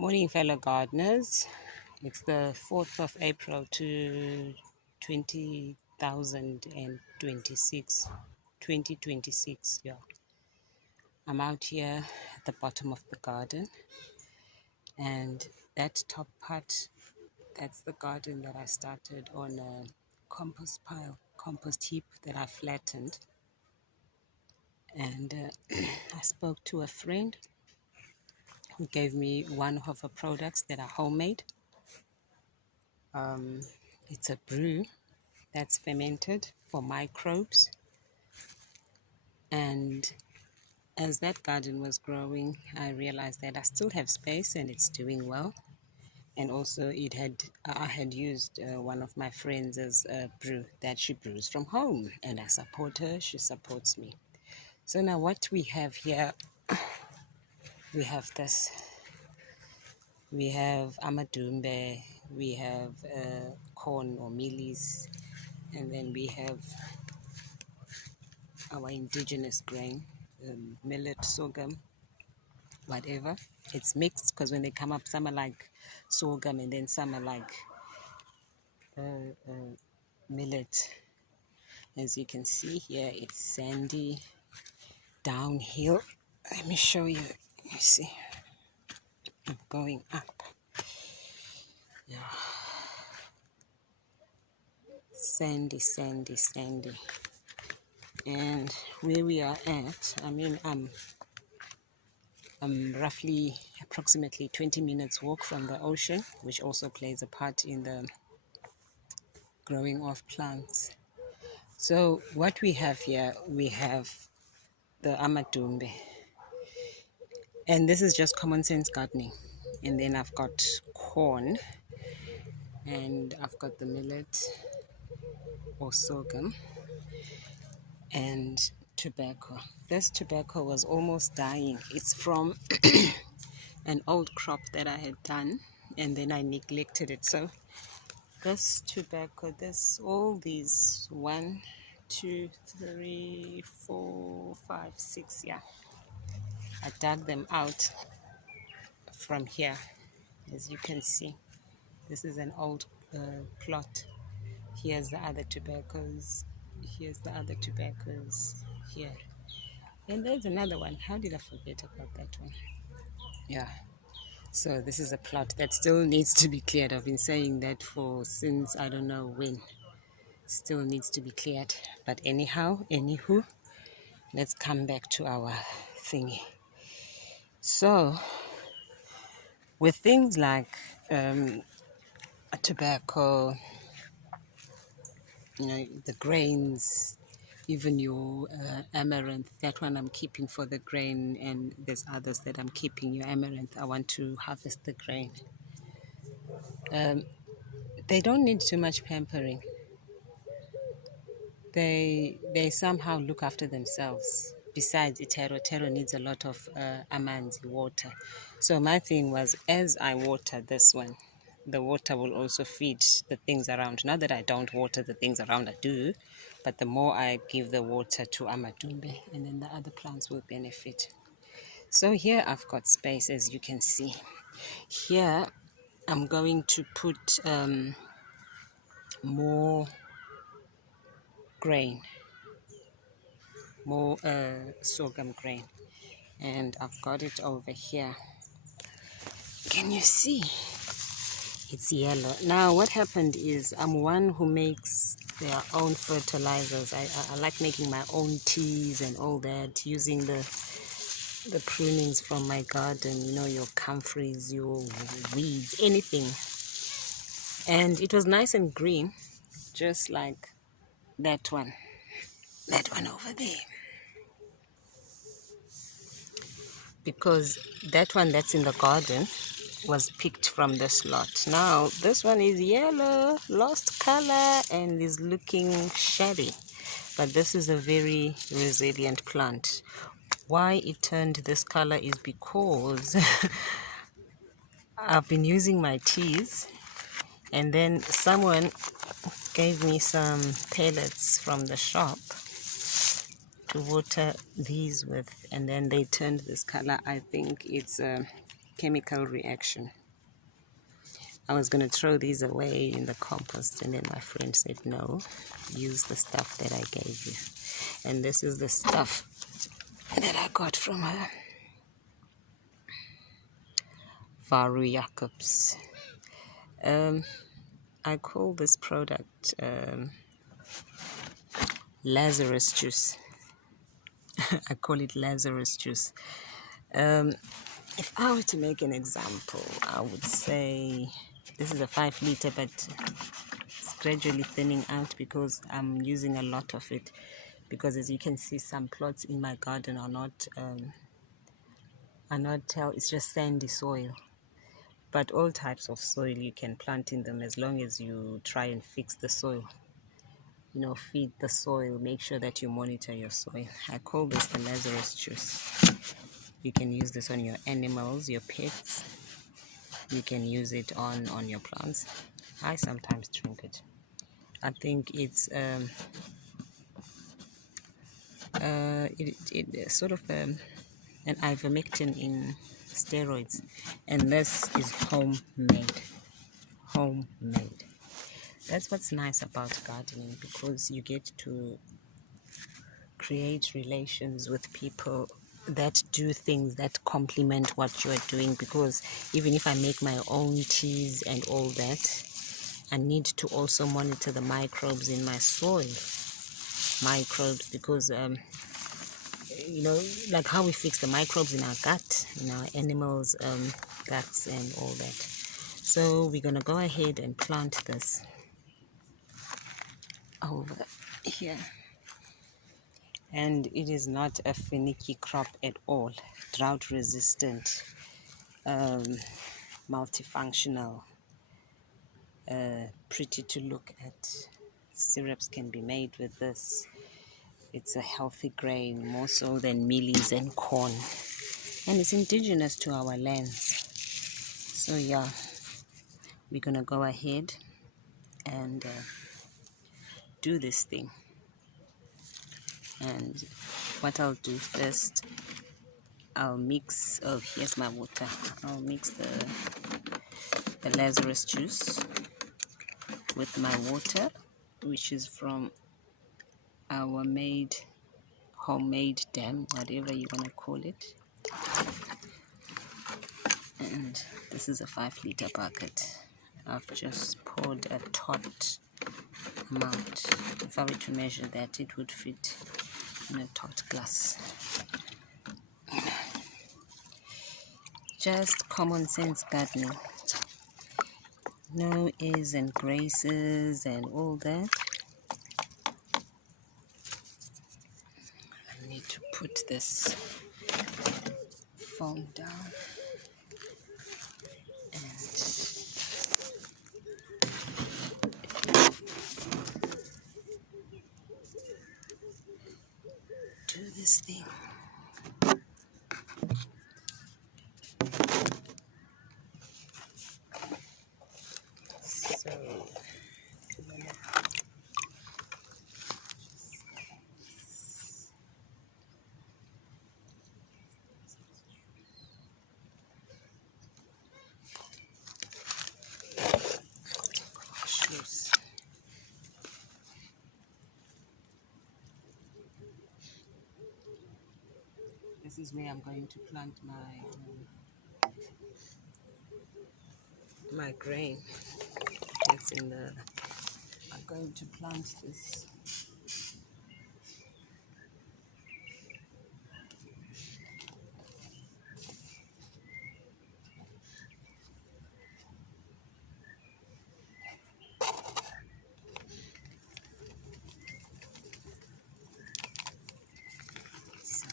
Morning, fellow gardeners. It's the 4th of April to 2026. 2026, yeah. I'm out here at the bottom of the garden, and that top part, that's the garden that I started on a compost pile, compost heap that I flattened. And I spoke to a friend who gave me one of her products that are homemade. It's a brew that's fermented for microbes. And as that garden was growing, I realized that I still have space and it's doing well. And also I had used one of my friends as a brew that she brews from home, and I support her, she supports me. So now what we have here, we have this. We have amadumbe, we have corn or mealies, and then we have our indigenous grain, millet, sorghum, whatever. It's mixed because when they come up, some are like sorghum and then some are like millet. As you can see here, it's sandy, downhill. Let me show you. You see, I'm going up. Yeah. Sandy, sandy, sandy. And where we are at, I mean, I'm roughly approximately 20 minutes walk from the ocean, which also plays a part in the growing of plants. So what we have here, we have the amadumbe, and this is just common sense gardening. And then I've got corn, and I've got the millet or sorghum, and tobacco. This tobacco was almost dying. It's from an old crop that I had done, and then I neglected it. So this tobacco, all these 1, 2, 3, 4, 5, 6, yeah, I dug them out from here. As you can see, this is an old plot. Here's the other tobaccos, here's the other tobaccos here, and there's another one. How did I forget about that one? Yeah. So this is a plot that still needs to be cleared. I've been saying that since I don't know when. Still needs to be cleared. But anywho, let's come back to our thingy. So with things like tobacco, the grains, even your amaranth, that one I'm keeping for the grain, and there's others that I'm keeping. Your amaranth, I want to harvest the grain. They don't need too much pampering. They somehow look after themselves. Besides, Tero needs a lot of amanzi, water. So my thing was, as I water this one, the water will also feed the things around. Not that I don't water the things around, I do, but the more I give the water to amadumbe, and then the other plants will benefit. So here I've got space, as you can see. Here I'm going to put more grain, more sorghum grain, and I've got it over here. Can you see? It's yellow. Now what happened is, I'm one who makes their own fertilizers. I like making my own teas and all that, using the prunings from my garden, your comfreys, your weeds, anything. And it was nice and green, just like that one over there, because that one that's in the garden was picked from this lot. Now this one is yellow, lost color, and is looking shabby, but this is a very resilient plant. Why it turned this color is because I've been using my teas, and then someone gave me some pellets from the shop to water these with, and then they turned this color. I think it's chemical reaction. I was going to throw these away in the compost, and then my friend said, no, use the stuff that I gave you. And this is the stuff that I got from her. Varu Jacobs. I call this product Lazarus juice. I call it Lazarus juice. If I were to make an example, I would say this is a 5 liter, but it's gradually thinning out because I'm using a lot of it. Because as you can see, some plots in my garden are not it's just sandy soil. But all types of soil you can plant in them as long as you try and fix the soil. You know, feed the soil, make sure that you monitor your soil. I call this the Lazarus juice. You can use this on your animals, your pets. You can use it on your plants. I sometimes drink it. I think it's sort of an ivermectin in steroids, and this is homemade. That's what's nice about gardening, because you get to create relations with people that do things that complement what you are doing. Because even if I make my own teas and all that, I need to also monitor the microbes in my soil. Because you know, like how we fix the microbes in our gut, in our animals' guts and all that. So we're gonna go ahead and plant this over here. And it is not a finicky crop at all. Drought resistant, multifunctional, pretty to look at. Syrups can be made with this. It's a healthy grain, more so than mealies and corn. And it's indigenous to our lands. So yeah, we're gonna go ahead and do this thing. And what I'll do first, I'll mix, oh, here's my water. I'll mix the Lazarus juice with my water, which is from our homemade dam, whatever you want to call it. And this is a 5 liter bucket. I've just poured a tot amount. If I were to measure that, it would fit in a tot glass. Just common sense gardening. No airs and graces and all that. I need to put this phone down and do this thing. So this is where I'm going to plant my grain. It's in the, I'm going to plant this. So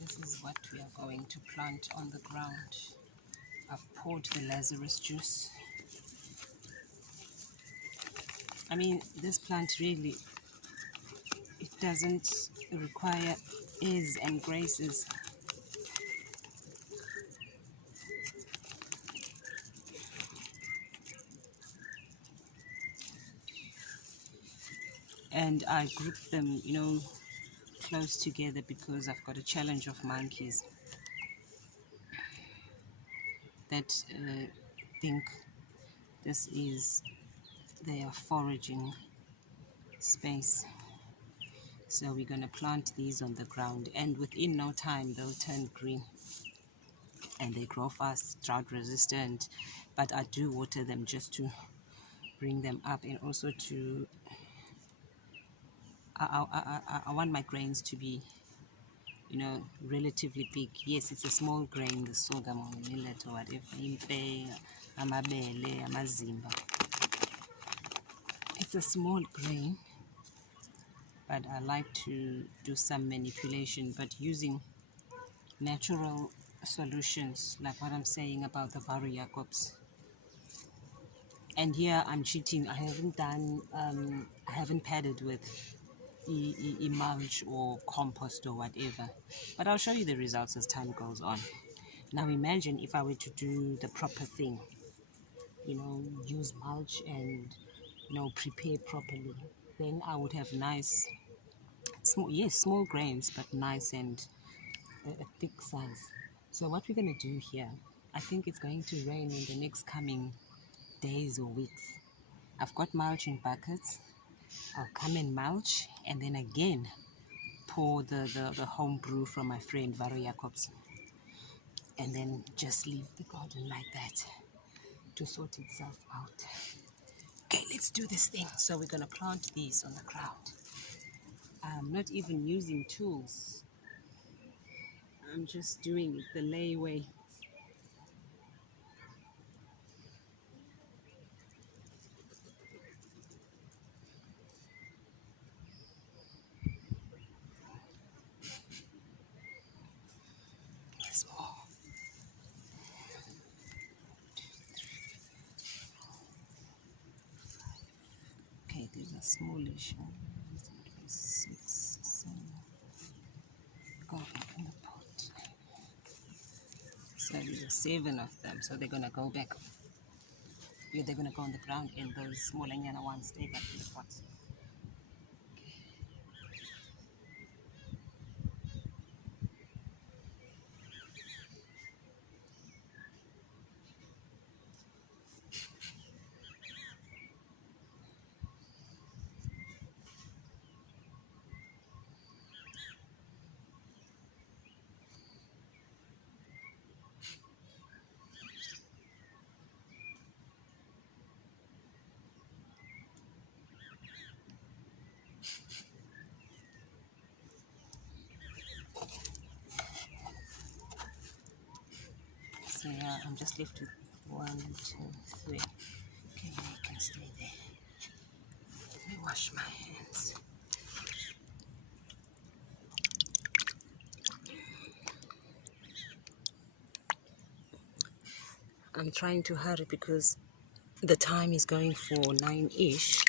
this is what we are going to plant on the ground. I've poured the Lazarus juice. I mean, this plant really, it doesn't require airs and graces. And I group them, you know, close together because I've got a challenge of monkeys. that think this is their foraging space. So we're going to plant these on the ground, and within no time they'll turn green and they grow fast, drought resistant. But I do water them just to bring them up, and also to I want my grains to be, you know, relatively big. Yes, it's a small grain, the sorghum or millet or whatever, impe, amabele, amazimba. It's a small grain, but I like to do some manipulation, but using natural solutions, like what I'm saying about the Vario Jacobs. And here I'm cheating. I haven't padded with mulch or compost or whatever, but I'll show you the results as time goes on. Now imagine if I were to do the proper thing, you know, use mulch and, you know, prepare properly, then I would have nice, small grains, but nice and a thick size. So what we're going to do here, I think it's going to rain in the next coming days or weeks. I've got mulch in buckets. I'll come and mulch, and then again pour the home brew from my friend Vario Jacobs, and then just leave the garden like that to sort itself out. Okay, let's do this thing. So we're going to plant these on the ground. I'm not even using tools. I'm just doing the layaway. There's more. 1, 2, 3, 4, 5. Okay, these are smallish. 6, 7. Go in the pot. So these are 7 of them. So they're gonna go back. Yeah, they're gonna go on the ground, and those smaller ones stay back in the pot. So yeah, I'm just left with 1, 2, 3. Okay, you can stay there. Let me wash my hands. I'm trying to hurry because the time is going for 9-ish.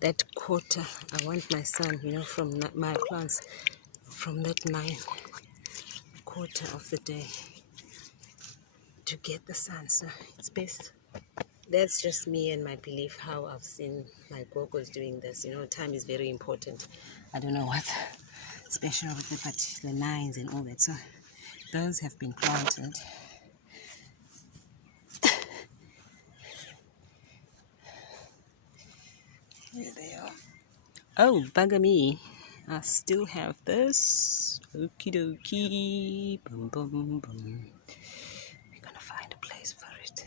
That quarter, I want my sun, you know, from my plants, from that 9/4 of the day to get the sun. So it's best. That's just me and my belief, how I've seen my gogos doing this. You know, time is very important. I don't know what's special with it, but the 9s and all that. So those have been planted. Here they are. Oh, bugger me. I still have this. Okie dokie. Boom, boom, boom. We're gonna find a place for it.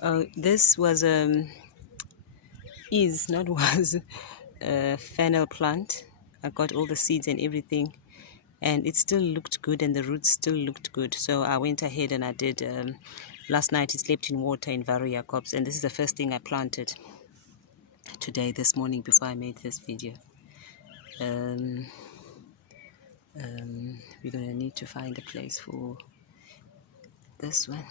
Oh, this was a fennel plant. I got all the seeds and everything, and it still looked good, and the roots still looked good. So I went ahead and I did. Last night it slept in water in Vario Jacobs, and this is the first thing I planted today, this morning, before I made this video. We're gonna need to find a place for this one.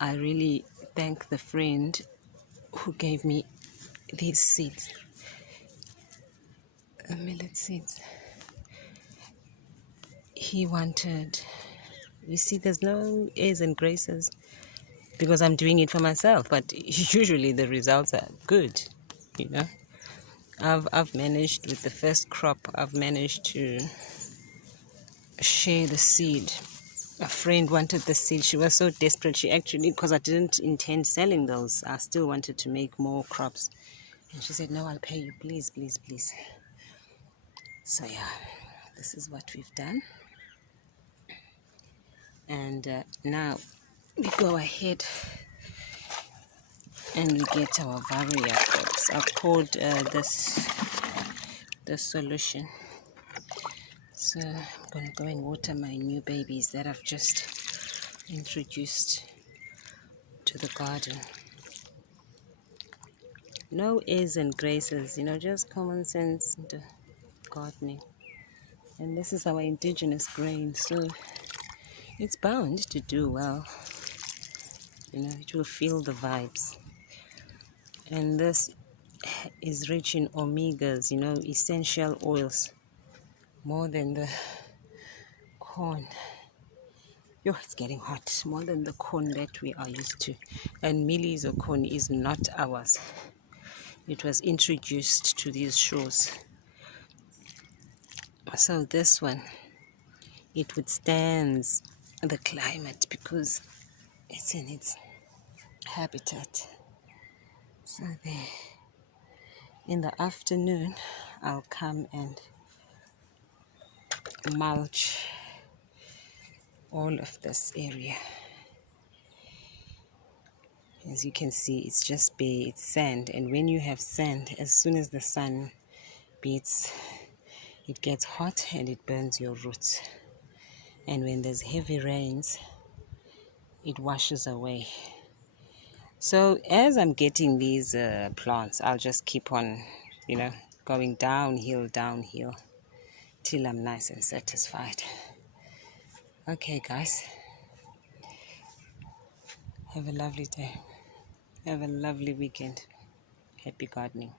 I really thank the friend who gave me these seeds, millet seeds. He wanted, you see, there's no airs and graces because I'm doing it for myself, but usually the results are good, you know. I've managed with the first crop, I've managed to share the seed A friend wanted the seed. She was so desperate. She actually, because I didn't intend selling those, I still wanted to make more crops. And she said, no, I'll pay you, please, please, please. So yeah, this is what we've done. And now we go ahead and we get our Varia crops. I've poured this solution. So I'm going to go and water my new babies that I've just introduced to the garden. No airs and graces, just common sense and gardening. And this is our indigenous grain, so it's bound to do well. It will feel the vibes. And this is rich in omegas, essential oils, more than the corn. Yo, it's getting hot, more than the corn that we are used to. And Millie's corn is not ours. It was introduced to these shores. So this one, it withstands the climate because it's in its habitat. So there, in the afternoon, I'll come and mulch all of this area. As you can see, it's just bare, it's sand. And when you have sand, as soon as the sun beats, it gets hot and it burns your roots. And when there's heavy rains, it washes away. So as I'm getting these plants, I'll just keep on, going downhill, till I'm nice and satisfied. Okay, guys. Have a lovely day. Have a lovely weekend. Happy gardening.